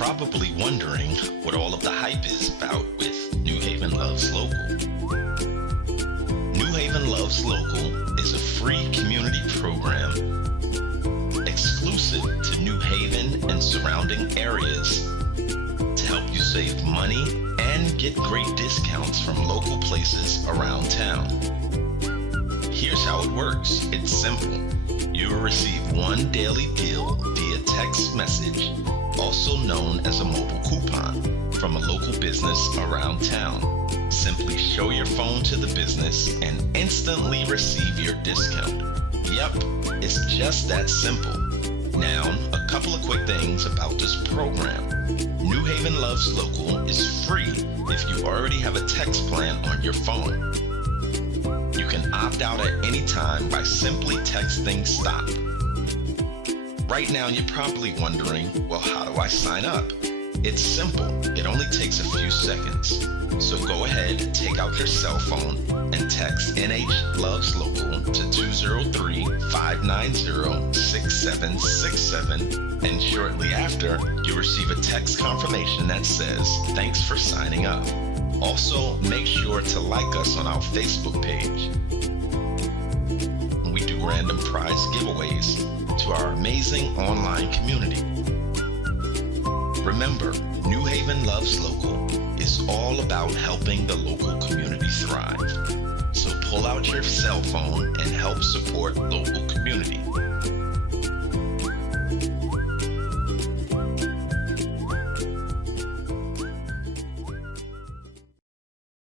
probably wondering what all of the hype is about with New Haven Loves Local. New Haven Loves Local is a free community program exclusive to New Haven and surrounding areas to help you save money and get great discounts from local places around town. Here's how it works. It's simple. You will receive one daily deal via text message, also known as a mobile coupon, from a local business around town. Simply show your phone to the business and instantly receive your discount. Yep, it's just that simple. Now, a couple of quick things about this program. New Haven Loves Local is free if you already have a text plan on your phone. You can opt out at any time by simply texting STOP. Right now, you're probably wondering, well, how do I sign up? It's simple. It only takes a few seconds. So go ahead, take out your cell phone, and text NH Loves Local to 203-590-6767, and shortly after, you'll receive a text confirmation that says, "Thanks for signing up." Also, make sure to like us on our Facebook page. We do random prize giveaways to our amazing online community. Remember, New Haven Loves Local is all about helping the local community thrive. So pull out your cell phone and help support local community.